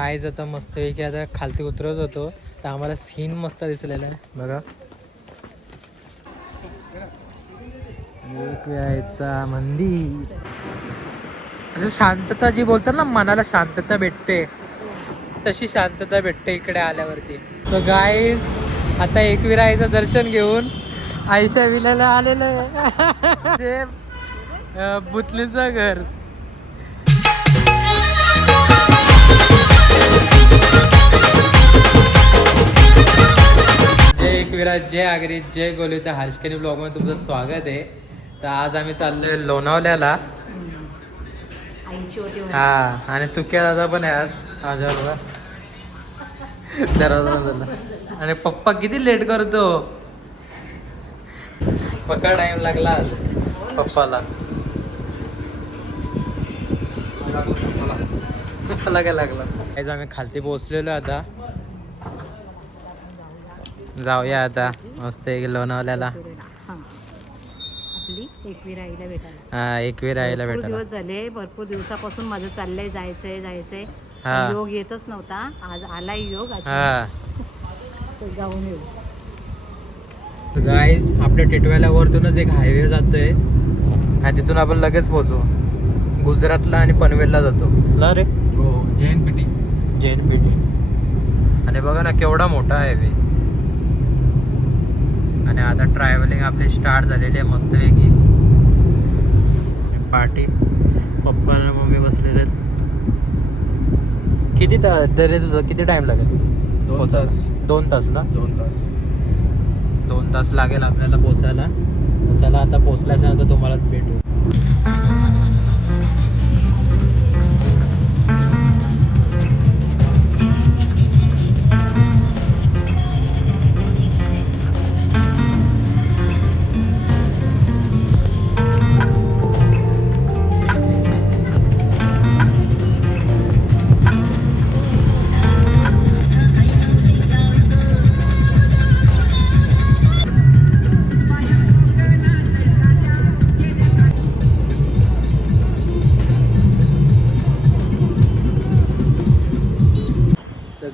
Guys आता मस्त की आता खालती उतरत होतो तर आम्हाला सीन मस्त दिसलेला आहे बघा. एक वेळाचा मंदिर असं शांतता जी बोलतात ना, मनाला शांतता भेटते तशी शांतता भेटते इकडे आल्यावरती. तर गाईज आता एकविराईचं दर्शन घेऊन आयशा विलाला आलेलं आहे ते बुतलीचं घर. जय एकविरा, जय आगरी, जय गोली. तर हर्षकनी ब्लॉगमध्ये तुमचं स्वागत आहे. तर आज आम्ही चाललोय लोणावल्याला. हा, आणि तुक्या दादा पण आहे आज माझ्याबरोबर. आणि पप्पा किती लेट करतो, पक्का टाइम लागला आज पप्पाला. मला काय लागला. आम्ही खालती पोहोचलेलो आता. जाऊया आता मस्त लोणावल्याला. एकविराईला भेटायला. हा, एकविराईला भरपूर भेटायला. दिवस झाले, भरपूर दिवसापासून माझं चाललंय जायचंय. हा. योग येतच नव्हता, आज आलाय योग. हा जाऊन येऊ. गाईज आपल्या टिटवाळ्या वरतूनच एक हायवे जातोय आणि तिथून आपण लगेच पोहोचू गुजरातला आणि पनवेलला जातो ला रे. हो, जैन पेटी. आणि बघा ना केवढा मोठा हायवे. आणि आता ट्रॅव्हलिंग आपली स्टार्ट झालेली आहे मस्तपैकी. पार्टी पप्पा आणि मम्मी बसलेले आहेत. किती तरी तुझं किती टाइम लागेल 2 तास. 2 तास ना. 2 तास 2 तास लागेल आपल्याला पोचायला. चला आता पोचल्याच्या नंतर तुम्हाला भेटू.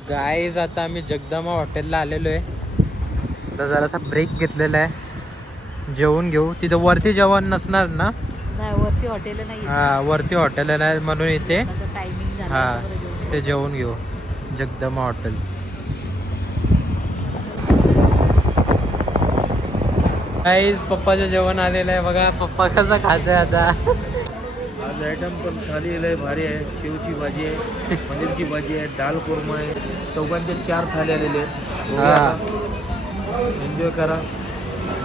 गाईज आता आम्ही जगदंबा हॉटेलला आलेलो आहे. तर जरासा ब्रेक घेतलेला आहे, जेवून घेऊ. तिथं वरती जेवण नसणार ना. वरती हॉटेल नाही. हा, वरती हॉटेल आहे म्हणून इथे टायमिंग झाला. हा ते जेवून घेऊ जगदंबा हॉटेल. गाईज पप्पाचं जेवण आलेलं आहे बघा. पप्पा कसं खाते आता. आज आयटम पण थाली लय भारी आहे. शेवची भाजी आहे, पनीरची भाजी आहे, दाल कोरमा आहे. चौघांचे 4 थाली आलेले आहेत. एन्जॉय करा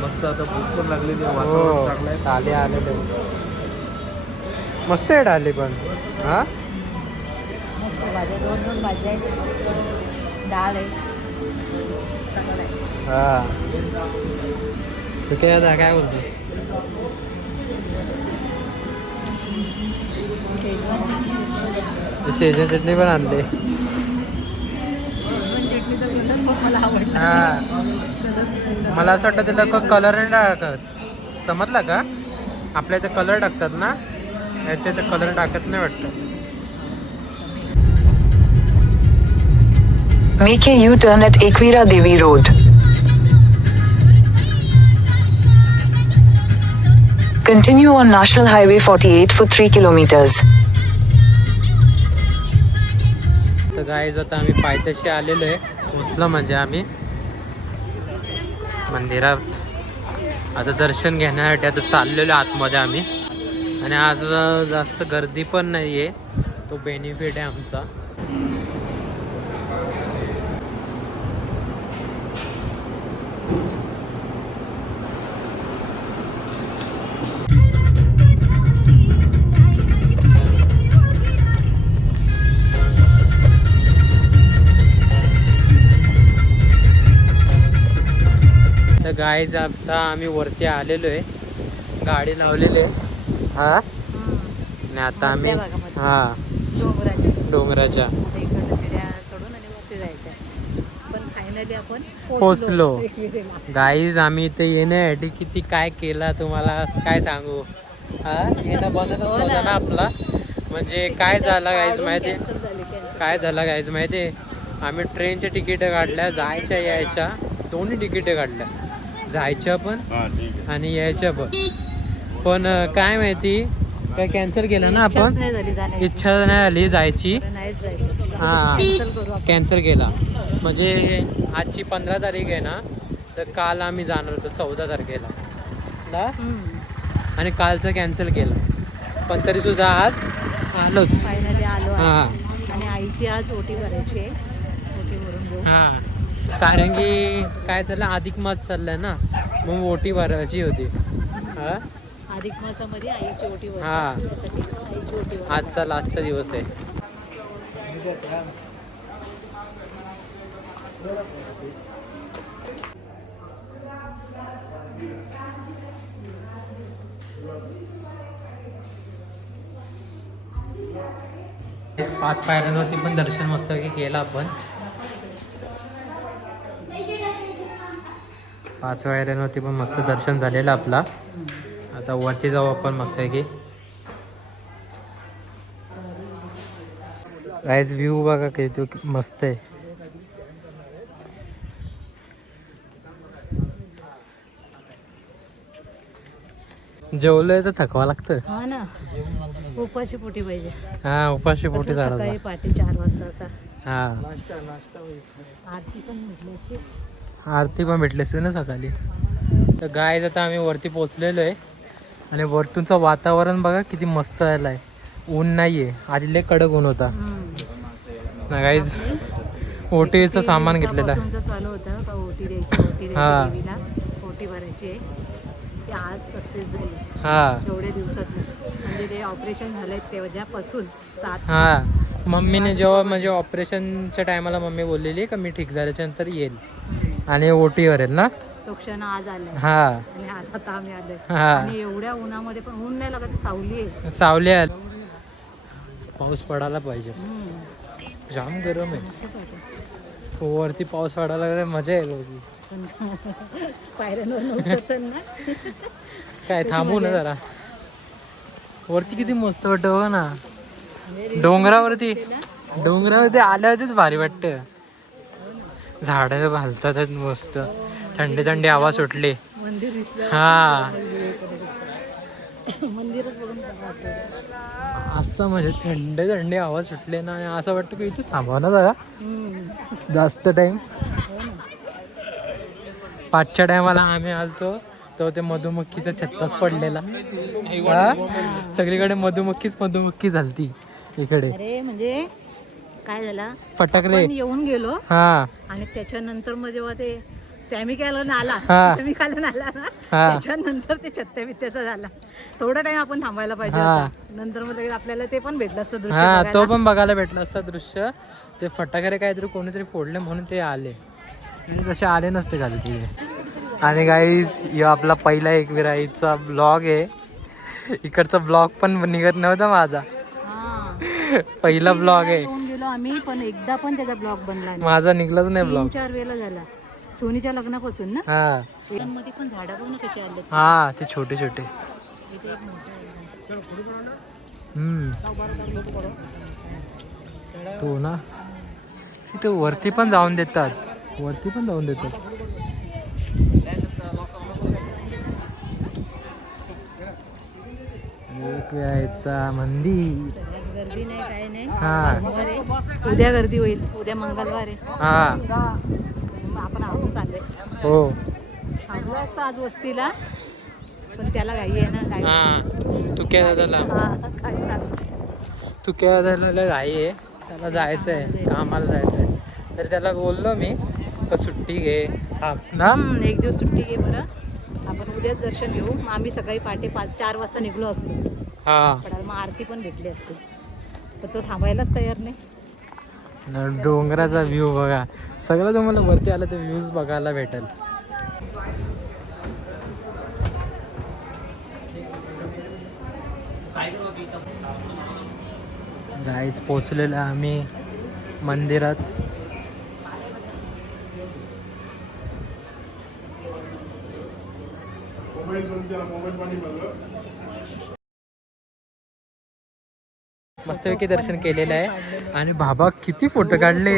मस्त. आता भूक पण लागलेली आहे, वातावरण चांगलं आहे. थाली आलेले मस्त आहे डाली पण. हा मस्त भाज्या, 2 भाज्या आहेत, डाळ आहे, चांगलं आहे. हा तू काय बोलतो. शेजवान चटणी पण आणली. चटणीचा कलर पण मला आवडला. हा, मला असं वाटतं त्याला कलर नाही टाकत. समजला का, आपल्या इथे कलर टाकतात ना, याच्या इथे कलर टाकत नाही वाटतं. Make a U-turn at Ekvira Devi Road. Continue on National Highway 48 for 3 kilometers. तर गाईज आता आम्ही पायथ्याशी आलेलो आहे. पोचलो म्हणजे आम्ही मंदिरात. आता दर्शन घेण्यासाठी आता चाललेलो आतमध्ये आम्ही. आणि आज जास्त गर्दी पण नाही आहे, तो बेनिफिट आहे आमचा. तर गाईज आता आम्ही वरती आलेलो आहे, गाडी लावलेली आहे. हा, आणि आता आम्ही हा डोंगराच्या पोचलो. गाईज आम्ही इथे येण्यासाठी किती काय केला तुम्हाला काय सांगू. हा, येणं बनतच नव्हतं ना आपला. म्हणजे काय झालं गाईज माहिती. काय झालं गाईज माहिती आहे, आम्ही ट्रेनच्या तिकीट काढल्या, जायच्या यायच्या दोन्ही तिकीट काढल्या, जायच्या पण आणि यायच्या पण काय माहिती काय कॅन्सल केलं ना आपण, नाही झाली जाण्याची. इच्छा नाही आली जायची. नाहीच जायचं. हां कॅन्सल करू आपण. कॅन्सल केला. म्हणजे आजची 15 तारीख आहे ना, तर काल आम्ही जाणार होतो 14 तारखेला ना, आणि कालचं कॅन्सल केलं. पण तरी सुद्धा आज आलोच. फायनली आलो आज. हां आणि आईची आज ओटी भरायची आहे. ओटी भरून घेऊ. हां कारण की काय चाललं, अधिक मास चाललाय ना, मग ओटी भरायची होती. हां अधिक मासामध्ये आईची ओटी भरतो. हां. त्यासाठी आईची ओटी भरतो. आजचा लास्टचा दिवस आहे. तेच 5 पायऱ्यांवरती पण दर्शन मस्तपैकी केलं आपण. 5 पायऱ्यांवरती पण मस्त दर्शन झालेलं आपला. आता वरती जाऊ आपण मस्तपैकी. गाईज व्ह्यू बघा किती मस्त आहे. जेवलोय तर थकवा लागतं. हा ना, उपाशी पोटी पाहिजे. हा उपाशी पोटी तसं झाला. सकाळी पहाटे 4 वाजता असा. हा आरती पण म्हटली असते. आरती पण भेटली असते ना सकाळी. तर गाईज आता आम्ही वरती पोचलेलो आहे आणि वरतूनचं वातावरण बघा किती मस्त आलं आहे. ऊन नाही आहे, आधी लय कडक ऊन होता ना गाईज. ओटीचं सामान घेतलेलं आहे. चालू होतं का ओटी द्यायची, ओटी हा. द्यायची देवीला, ओटी भरायची आहे. ती आज सक्सेस झाली हा एवढ्या दिवसात. म्हणजे ते ऑपरेशन झालंय तेव्हापासून हा मम्मीने जेव्हा म्हणजे ऑपरेशनच्या टायमाला मम्मी बोललेली का मी ठीक झाल्याच्या नंतर येईल आणि ओटी भरेल ना. तो क्षण आज आलाय. हा आणि आज आता आम्ही आलोय. हा आणि एवढ्या उन्हामध्ये पण ऊन नाही लागत, सावली आहे. सावली आली. पाऊस पडायला पाहिजे, जाम गरम आहे. असंच वाटतं. वरती पाऊस पडायला लागला मजा येईल होती. पण पायऱ्यांवर उतरतं ना. काय थांबू ना जरा. वरती किती मस्त वाटतं बघा ना, डोंगरावरती आल्यावरतीच भारी वाटतं. झाडं घालतात मस्त, थंडी थंडी हवा सुटली. मंदिर दिसलं. हा मंदिरच बघून वाटतं. असं म्हणजे थंडी थंडी हवा सुटली ना, आणि असं वाटतं की इथेच थांबवा ना जरा जास्त टाइम. 5च्या टायमाला आम्ही आलतो तो ते मधुमक्खीचा छत्ताच पडलेला. हा? सगळीकडे मधुमक्खी झालती इकडे. अरे म्हणजे काय झालं, फटाकडे आपण येऊन गेलो हा आणि त्याच्यानंतर मग जेव्हा ते सॅमिकॅलन आला हा. ना, हा. त्याच्यानंतर ते छत्त्या बित्त्याचा झाला. थोडा टाइम आपण थांबायला पाहिजे हा. होता. नंतर मग लगेच आपल्याला ते पण भेटलं असतं दृश्य हा बघायला. तो पण बघायला भेटला असता दृश्य. ते फटाकडे काहीतरी कोणीतरी फोडले म्हणून ते आले, तसे आले नसते खाली तिथे. आणि गाईज यो आपला पहिला एकविराईचा ब्लॉग आहे. इकडचा ब्लॉग पण निघत नव्हता माझा. हा. पहिला ब्लॉग आहे येऊन गेलो आम्ही, पण एकदा पण त्याचा ब्लॉग बनला नाही. माझा, निघलाच नाही ब्लॉग. 3-4 वेळेला झाला सोनीच्या लग्नापासून ना. हा मध्ये पण झाडं बघ ना कशी आले. हा ते छोटे छोटे. इथे एक मोठं तो ना तिथे वरती पण जाऊन देतात. एक वेळाचा मंदिर. आज गर्दी नाही, काय नाही. हा. सोमवार आहे. उद्या गर्दी होईल. उद्या मंगळवार आहे. हा मग आपण आजच आलोय. हो थांबलो असतं आज वस्तीला, पण त्याला घाई आहे ना. गाडी. हा तुक्या दादाला गाडी चालू. तुक्या दादाला घाई आहे, त्याला जायचं आहे, कामाला जायचं आहे. तर त्याला बोललो मी का सुट्टी घे ना. एक दिवस सुट्टी घे बरं, आपण उद्याच दर्शन घेऊ. मग आम्ही सकाळी पहाटे 5-4 वाजता निघलो असतो. हा पण मग आरती पण भेटली असते, पण तो थांबायलाच तयार नाही. डोंगराचा व्ह्यू बघा. सगळं तुम्हाला वरती आलं तर व्ह्यूज बघायला भेटेल. गाईस पोचलेलो आम्ही मंदिरात. मस्तपैकी दर्शन केलेलं आहे. आणि बाबा किती फोटो काढले,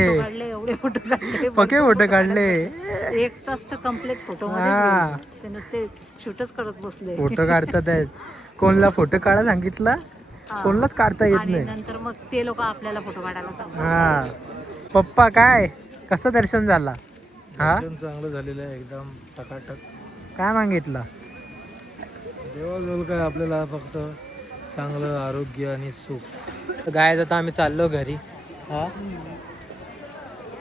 एवढे फोटो काढले, पके फोटो काढले. 1 तास तर कम्प्लीट फोटो हा. मध्ये ते नुसते शूटच करत बसले. फोटो काढतात आहेत. कोणला फोटो काढा सांगितला, कोणलाच काढता येत आणि नाही. नंतर मग ते लोक आपल्याला फोटो काढायला सांगतात. हा. पप्पा काय कसं दर्शन झाला? हा, दर्शन चांगलं झालेलं आहे, एकदम टकाटक. काय मागितलं? देवाजवळ काय आपल्याला फक्त चांगलं आरोग्य आणि सुख. गाय आता आम्ही चाललो घरी. हा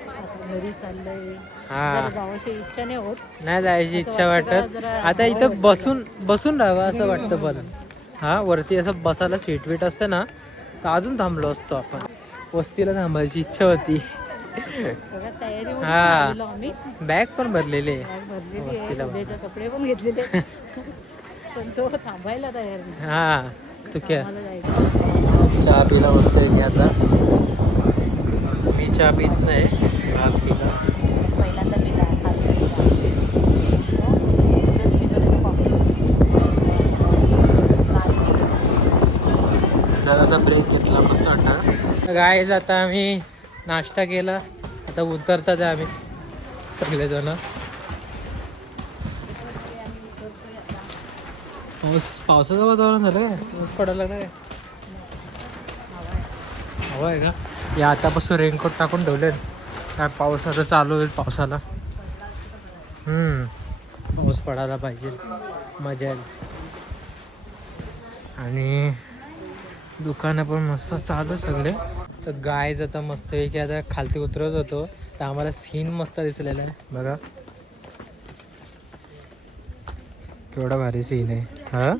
आता घरी चाललंय. हा, जरा जावयाची इच्छा नाही होत. नाही जायची असं इच्छा वाटतं का वाटत. जरा आता इथं बसून बसून राहावं असं वाटतं. पण हा, वरती असं बसायला सीट वीट असते ना, तर अजून थांबलो असतो आपण. वस्तीला थांबायची इच्छा होती. सगळ्या तयारीमध्ये हा. आलेलो आम्ही. बॅग पण भरलेली आहे. बॅग भरलेली आहे, वस्तीला. उद्याचे कपडे पण घेतलेले. पण तो थांबायला तयार नाही. हा, तू क्या आम्हाला जायचं. चहा पिला बसतोय मी आता. मी चहा पित नाही, आज पिला. पहिल्यांदा पिला, खाल्लं पिला. रोज पितो नाही तर कॉफी. जरासा ब्रेक घेतला, मस्त वाटतं. गाईज आता आम्ही नाश्ता केला, आता उतरतात आहे आम्ही सगळेजण. पावसाचं वातावरण झालं काय? पाऊस पडायला लागला काय? हवा आहे का? या आतापासून रेनकोट टाकून ठेवले. काय पाऊस आता चालू होईल पावसाला. पाऊस पडायला पाहिजे, मजा येईल. आणि दुकानं पण मस्त चालू सगळे. तर गाय आता मस्त आहे की आता खालती उतरत होतो, तर आम्हाला सीन मस्त दिसलेला आहे बघा. केवढा भारी सीन आहे. हा,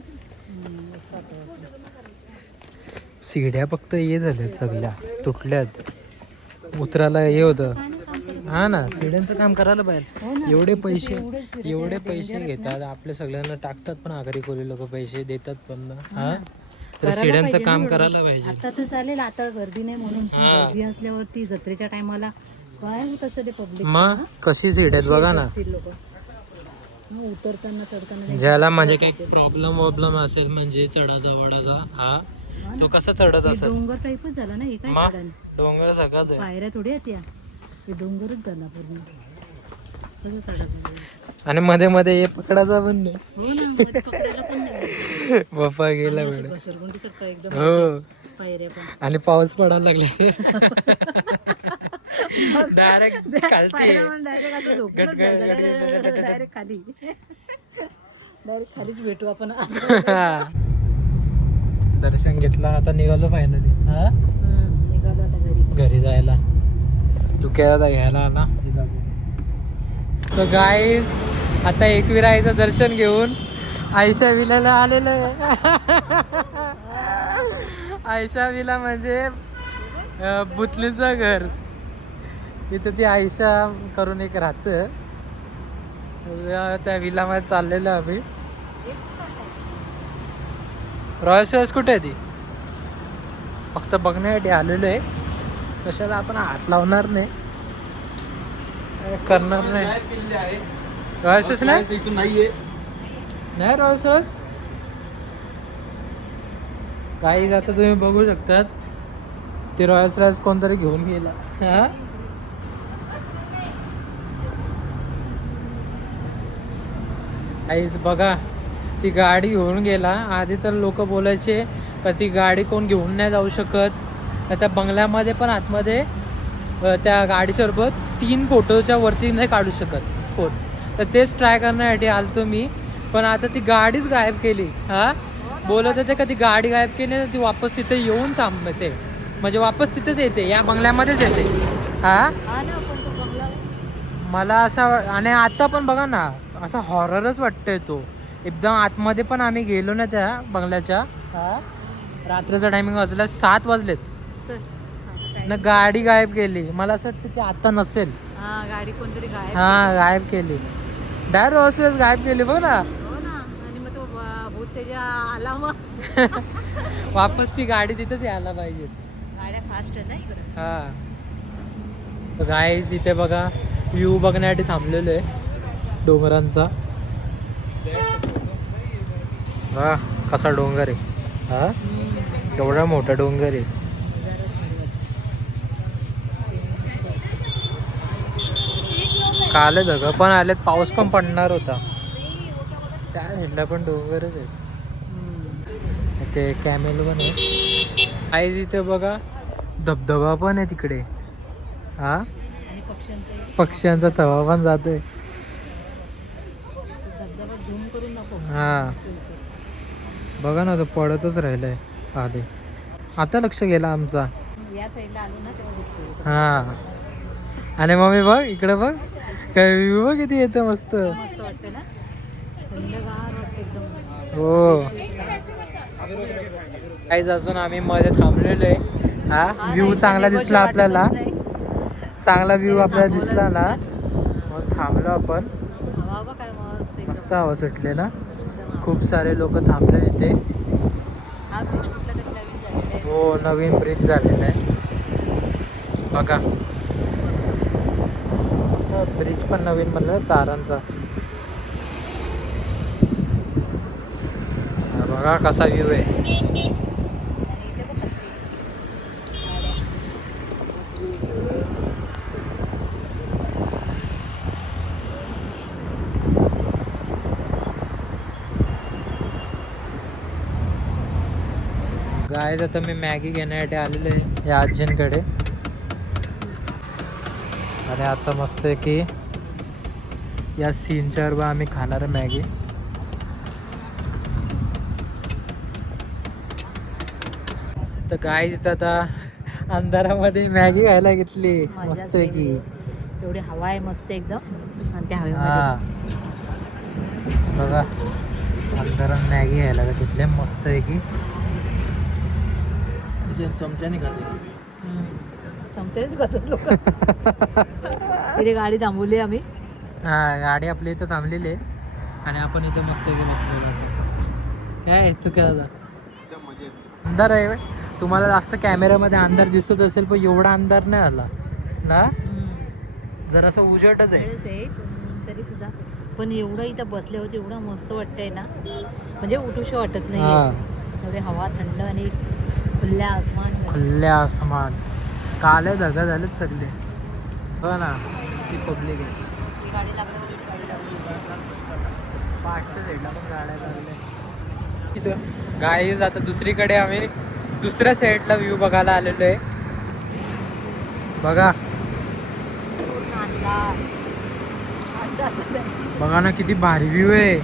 सीड्या फक्त हे झाल्यात, सगळ्या तुटल्यात. उतरायला हे होतं. हा ना, सीड्यांचं काम करायला पाहिजे. एवढे पैसे घेतात आपल्या सगळ्यांना, टाकतात पण आघाडी कोली लोक पैसे देतात पण ना. हा, तर सीड्यांचं काम करायला पाहिजे. आता तर चालेल, आता गर्दी नाही म्हणून. गर्दी असल्यावरती जत्रेच्या टायमाला काय होत असं ते पब्लिक. मग कशी सीट आहेत बघा ना. लोक उतरताना चढताना ज्याला म्हणजे काही प्रॉब्लेम असेल, म्हणजे चढाचा वडाचा, हा तो कसा चढत असेल. डोंगर टाईपच झाला ना हे. काय मग चढण? डोंगर सगळंच आहे. पायऱ्या थोडी आहेत या, हे डोंगरच झाला पूर्ण. कसं चढायचं? आणि मध्ये मध्ये हे पकडायचा पण नाही. हो ना, मध्ये पकडायला पण नाही. बाप्पा गेला वेळ. घसरगुंडी सारखं एकदम हो, पायऱ्या पण. आणि पाऊस पडायला लागले. डायरेक्ट डायरेक्ट असं झोपूनच डायरेक्ट खाली. डायरेक्ट खालीच भेटू आपण असं. दर्शन घेतला, आता निघालो फायनली. हा, निघालो आता घरी जायला. तू काय आता घ्यायला आला. तर गाईज आता एकविराईचं दर्शन घेऊन आयशा विलाला आलेलं आहे. आयशा विला म्हणजे बुतलीचं घर. तिथं ती आयशा करून एक राहतं, त्या विलामध्ये चाललेलं आम्ही. रॉयल्स कुठे आहे ती? फक्त बघण्यासाठी आलेलो आहे. कशाला आपण हात लावणार नाही, करणार नाही. रॉयल्स नाही, इथून नाहीये. नाही रॉयल्स. काही आता तुम्ही बघू शकतात, ते रॉयल्स कोणतरी घेऊन गेला. हा, काहीच बघा, ती गाडी घेऊन गेला. आधी तर लोक बोलायचे का ती गाडी कोण घेऊन नाही जाऊ शकत. तर त्या बंगल्यामध्ये पण आतमध्ये त्या गाडीसोबत 3 फोटोच्या वरती नाही काढू शकत फोन. तर तेच ट्राय करण्यासाठी आलतो मी, पण आता ती गाडीच गायब केली. हा, बोलत होते का ती गाडी गायब केली तर ती वापस तिथे येऊन थांबते, म्हणजे वापस तिथेच येते, या बंगल्यामध्येच येते. हा, मला असं. आणि आता पण बघा ना, असा हॉररच वाटतंय तो एकदम. आतमध्ये पण आम्ही गेलो ना त्या बंगल्याच्या. हा, रात्रीचा टायमिंग वाजला 7 वाजलेत ना, गाडी गायब केली. मला असं वाटतं की आता नसेल. गाडी कोणतरी गायब. हा, गायब केली डायरेक्ट. गायब केली बघ ना. हो ना, आणि मग तो भूत त्याच्या आला, मग वापस ती गाडी तिथेच यायला पाहिजे. गाड्या फास्ट आहेत ना इकडे. हा, गाईज इथे बघा व्ह्यू बघण्यासाठी थांबलेलो आहे डोंगरांचा. हा, कसा डोंगर आहे. हा, केवढा मोठा डोंगर आहे. काल धग पण आलेत, पाऊस पण पडणार होता. त्या हिंडा पण डोंगरच आहे. ते कॅमेल पण आहे. आहे तिथे बघा धबधबा पण आहे तिकडे. हा आणि पक्ष्यांचा तवा पण जातोय. धबधबा झूम करून नको. हा बघा ना, तो पडतच राहिलाय आधी. आता लक्ष गेला आमचा. या साईडला आलो ना तेव्हा दिसतो. हा आणि मम्मी बघ इकडे बघ, काय व्ह्यू बघ किती येतं मस्त. मस्त वाटते ना, थंडगार वाटते एकदम. हो काहीच अजून आम्ही मध्ये थांबलेलो आहे. हा व्ह्यू चांगला दिसला आपल्याला, चांगला व्ह्यू आपल्याला दिसला ना मग थांबलो आपण. हवा बघ काय मस्त एकदम. मस्त हवा सुटले ना, खूप सारे लोक थांबले तिथे. हा ब्रिज कुठला तरी नवीन झालेला आहे. हो नवीन ब्रिज झालेला आहे बघा. असं ब्रिज पण नवीन बनलं तारांचा. हा बघा कसा व्ह्यू आहे. आणि इथे बघ पत्ते. गायज आता मी मॅगी घेण्यासाठी आलेलो आहे या आजींकडे. आणि आता मस्त आहे की या सीनच्या वर आम्ही खाणार आहे मॅगी. तर गायज आता अंधारामध्ये मॅगी खायला घेतली मस्त आहे की. एवढी हवा आहे मस्त एकदम. आणि त्या हा हवेमध्ये बघा अंधारात मॅगी घ्यायला घेतली मस्त आहे की. चमच्याने खाते. चमच्यानेच खातात लोक. तिथे गाडी थांबवली आम्ही. हा गाडी आपल्या इथं थांबलेली आहे आणि आपण इथं मस्त की बसलेलो असं. काय तू काय दादा अंधार आहे व्हय? तुम्हाला जास्त कॅमेऱ्यामध्ये अंधार दिसत असेल पण एवढा अंधार नाही आला ना, जरासं उजेडच आहे. वेळच आहे पण तरी सुद्धा. पण एवढं इथं बसले होते, एवढं मस्त वाटतंय ना, म्हणजे उठूशी वाटत नाही. एवढे हवा थंड आणि खुल्या आसमान. खुल्या आसमान. काले धगा झालेत सगळे बघा ना, ती पब्लिक आहे. ही गाडी लागल्यावर गाडी लागली. पाठच्या साईडला पण गाड्या लागल्या तिथं. गाईज आता दुसरीकडे आम्ही दुसऱ्या साईडला व्ह्यू बघायला आलेलो आहे बघा. पूर्ण अंधार. बघा ना किती भारी व्ह्यू आहे,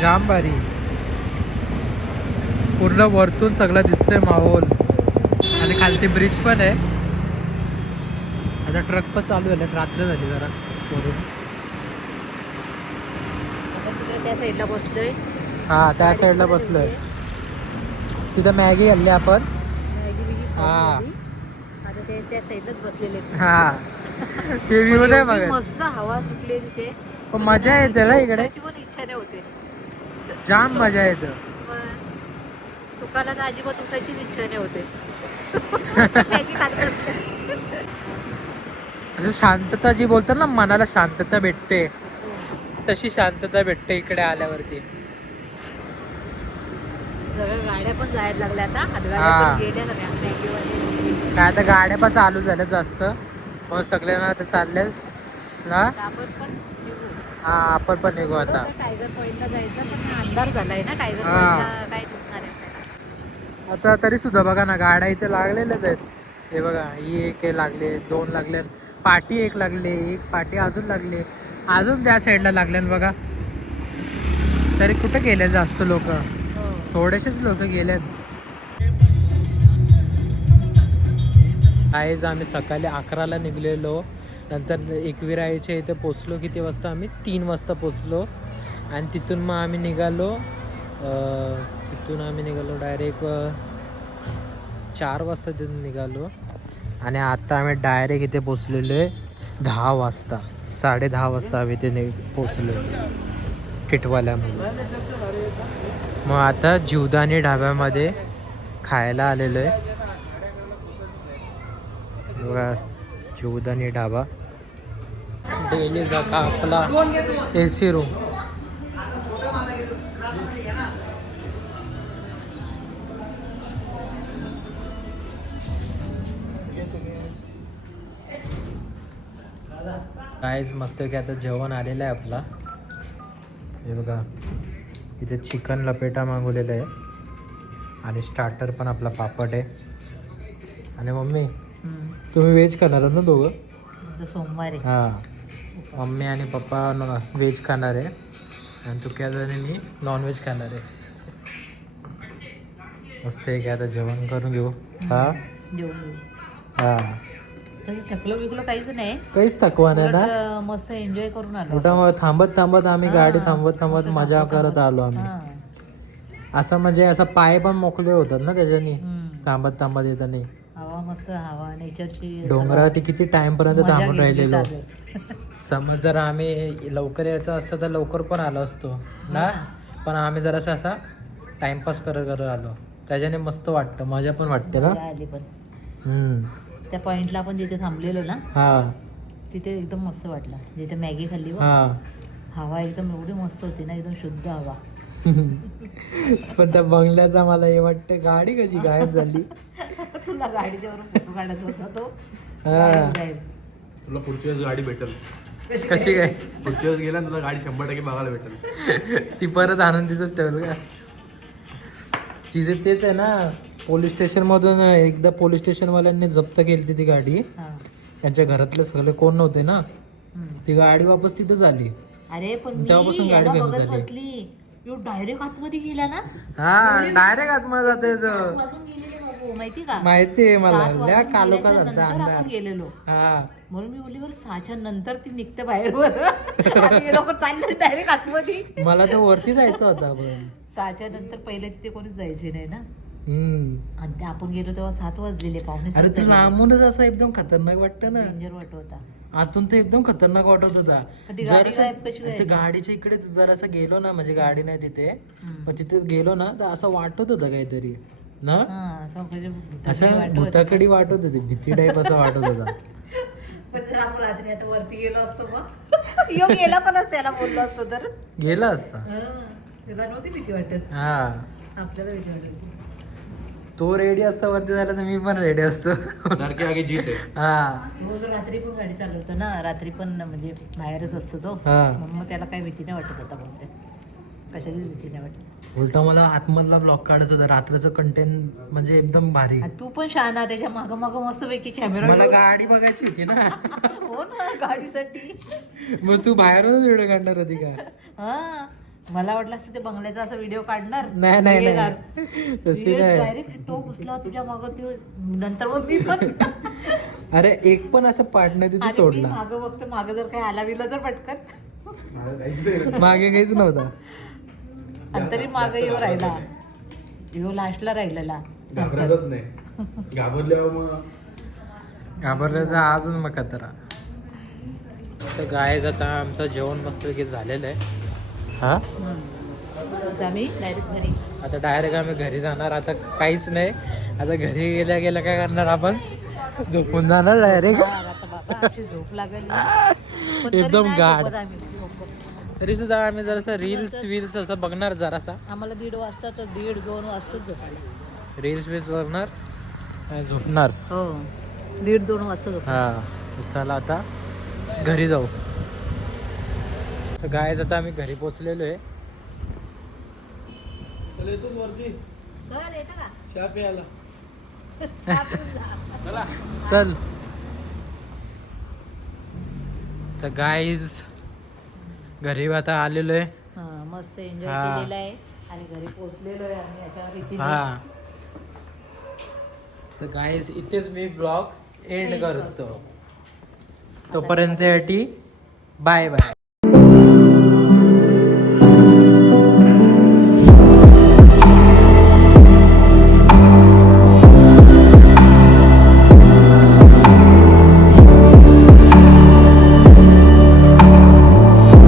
जाम भारी. पूर्ण वरतून सगळं दिसतंय माहोल. आणि खालती ब्रिज पण आहे. आता ट्रक पण चालू झाले, रात्र झाली जरा वरून. आपण तिकडे त्या साईडला बसलोय. हा त्या साईडला बसलोय. तिथं मॅगी खाल्ली आपण. मॅगी बिगी हा. खाऊन झाली. आता ते त्या साईडलाच बसलेले आहेत. हा ते व्ह्यू नाही एवढी बघा. मस्त हवा सुटली तिथे. पण मजा येते ना इकडे, उठायची पण इच्छा नाही होते. जाम मजा येते. पण तुकाला तर अजिबात उठायचीच इच्छा नाही होते. मॅगी खात बसले. असं शांतता जी बोलतात ना, मनाला शांतता भेटते, तशी शांतता भेटते इकडे आल्यावरती. सगळ्या गाड्या पण जायला लागल्या आता. हातगाड्या हा. पण गेल्या सगळ्या मॅगीवाले. काय आता गाड्या पण चालू झाल्या जास्त, मग सगळ्यांना आता चालले ना. आता आपण पण निघू. हा आपण पण निघू आता. टायगर पॉईंटला जायचं पण अंधार झालाय ना. टायगर हा. पॉईंटला काय दिसणार आहे आपल्याला. आता तरी सुद्धा बघा ना गाड्या इथे लागलेल्याच आहेत. हे बघा ही एक लागले, दोन लागले, पाठी एक लागले, एक पाठी अजून लागले, अजून त्या साईडला लागले बघा. तरी कुठे गेले जास्त लोक, थोडेसेच लोक गेलेत. आईज आम्ही सकाळी 11ला निघलेलो. नंतर एकविराईच्या इथे पोचलो. किती वाजता? आम्ही 3 वाजता पोचलो. आणि तिथून मग आम्ही निघालो डायरेक्ट 4 वाजता तिथून निघालो. आणि आता आम्ही डायरेक्ट इथे पोचलेलो आहे 10 वाजता. 10:30 वाजता आम्ही इथे पोचलो टिटवाल्यामध्ये. मग आता जीवदानी ढाब्यामध्ये खायला आलेलो आहे बघा. जीवदानी ढाबा डेली जाता आपला AC रूम. गाईज मस्त की आता जेवण आलेलं आहे आपला. हे बघा इथे चिकन लपेटा मागवलेलं आहे आणि स्टार्टर पण आपला पापड आहे. आणि मम्मी तुम्ही व्हेज खाणार ना दोघं? तुमचं सोमवार आहे. हां, मम्मी आणि पप्पा व्हेज खाणार आहे आणि तू काय आणि मी नॉनव्हेज खाणार आहे. मस्त आहे की आता जेवण करून घेऊ. हां जेवण हां, तसं थकलो बिकलो काहीच नाही. काहीच थकवा नाही ना. उलट मस्त एन्जॉय करून आलो. कुठं थांबत थांबत आम्ही गाडी हां. थांबत थांबत मस्त मजा थांबत करत आलो आम्ही. हां. असं म्हणजे असं पाय पण मोकळे होतात ना त्याच्यानी हम्म. थांबत थांबत येताना. हवा मस्त, हवा नेचरची. डोंगरावरती किती टाइम पर्यंत मजा थांबून घेतली राहिलेलो. चालेल. समज जर आम्ही लवकर यायचं असतं तर लवकर पण आलो असतो ना. हां. पण आम्ही जरासं असा टाइमपास करत करत आलो. त्याच्याने मस्त वाटतं, मजा पण वाटते ना. मजा आली पण हम्म. त्या पॉइंटला आपण जिथे थांबलेलो ना हा तिथे एकदम मस्त वाटलं. जिथे मॅगी खाल्ली बघ, हा. हवा एकदम एवढी मस्त होती ना, एकदम शुद्ध हवा. पण त्या बंगल्याचा मला हे वाटतं गाडी कशी गायब झाली. तुला गाडीच्यावरून फोटो काढायचा होता तो. हा. गायब, गायब. तुला पुढच्या वेळेस गाडी भेटेल. कशी काय पुढच्या वेळेस गेला ना तुला गाडी 100% बघायला भेटेल. ती परत आणून तिथंच ठेवलं का? तिथे तेच आहे ना, पोलीस स्टेशन मधून एकदा पोलीस स्टेशन वाल्यांनी जप्त केली ती गाडी. हा. त्यांच्या घरातले सगळे कोण नव्हते ना, हम्म. ती गाडी वापस तिथंच आली. अरे पण तेव्हापासून मी गाडी याला फेमस बघत झाली. बसली. यो डायरेक्ट आतमध्ये गेला ना. हा, डायरेक्ट आतमध्ये जाते 7 वाजून गेलेले बाबू, माहिती का? माहिती आहे 7 मला. वाजून लय कालोखा गेल्याच्या झालता नंतर अंधार. आपण गेलेलो. हा. म्हणून मी बोलली बरं 6च्या नंतर ती निघते बाहेर वर. आणि हे लोक चालले डायरेक्ट आतमध्ये. मला तर वरती जायचं होतं पण. 6च्या नंतर पहिले तिथे कोणीच जायचे नाही ना. आणि ते आपण गेलो तेव्हा 7 वाजलेले, पावणे अरे ते लांबूनच असं एकदम खतरनाक वाटतं ना. डेंजर वाटत होता. आतून ते एकदम खतरनाक वाटत होता. पण ती गाडी जरासं- गायब कशी ते व्हायची? गाडीच्या इकडे जरासं गेलो ना, म्हणजे गाडी नाही तिथे, हम्म. पण तिथे गेलो ना तर असं वाटत होतं काहीतरी ना. हा, असं म्हणजे भुताची असं वाटत होती. भूताकडी वाटत होती, भीती टाईप असं वाटत होता. पण जर आपण रात्री आता वरती गेलो असतो मग यो गेला पण असतो, त्याला बोललो असतो तर. गेला असता. तुला नव्हती भीती वाटत, हा, आपल्याला भीती वाटत. तो रेडी असता वरती झाला तर मी पण रेडी असतो. डर के आगे जीत आहे. हा रोज रात्री पण गाडी चालवतो ना, रात्री पण म्हणजे बाहेरच असतो तो. हा. म्हणून मग त्याला काही भीती नाही वाटत आता बोलते, कशाचीच भीती नाही वाटत. उलटा मला आतमधला ब्लॉग काढायचं होतं. रात्रीचं कंटेंट म्हणजे एकदम भारी. आणि तू पण शहाणा, त्याच्या मागं मागं मस्त पैकी कॅमेरा. मला गाडी बघायची होती ना. हो ना, गाडीसाठी. मग तू बाहेरूनच व्हिडिओ काढणार होती का? हा, मला वाटलं असतं ते बंगल्याचा असा व्हिडिओ काढणार. नाही नाही नाही, तशी नाही. डायरेक्ट टोक उचला तुझ्या मागं ते, नंतर मग मी पण. अरे एक पण असं पार्टनर तिथे आणि मी सोडला. मागं बघते, मागं जर काही आला बिला तर पटकन. मागे काहीच नव्हता. आणि तरी मागं येऊ राहिला, येऊ लास्टला राहिलेला. घाबरतच नाही. घाबरल्यावर मग घाबरलं तर अजून मग खतरा. तर गायज आता आमचं जेवण मस्तपैकी झालेलं आहे. हा, आता आम्ही डायरेक्ट घरी. आता डायरेक्ट आम्ही घरी जाणार. आता काहीच नाही, आता घरी गेल्या गेल्या काय करणार आपण, झोपून जाणार डायरेक्ट. आता बाबा आमची झोप लागली पण तरी एकदम नाही गाढ. झोपत आम्ही. झोपत. तरी सुद्धा आम्ही जरासं रील्स असं बघणार जरासा. आम्हाला 1:30 वाजता तर 1:30-2 वाजताच झोपायला. रील्स बघणार आणि झोपणार. हो, 1:30-2 वाजता झोप. हा, चला आता घरी जाऊ. तर गायज आता आम्ही घरी पोचलेलो आहे. चल येतोच वरती चल येतं का? चहा प्यायला. चहा पिऊन जा. चला. चल. तर गाईज घरी आता आलेलो आहे. हा, मस्त एन्जॉय हा. केलेला आहे आणि घरी पोहोचलेलो आहे आम्ही अशा रीतीने. हा, तर गाईज इथेच मी ब्लॉग एंड करतो. तोपर्यंत बाय बाय.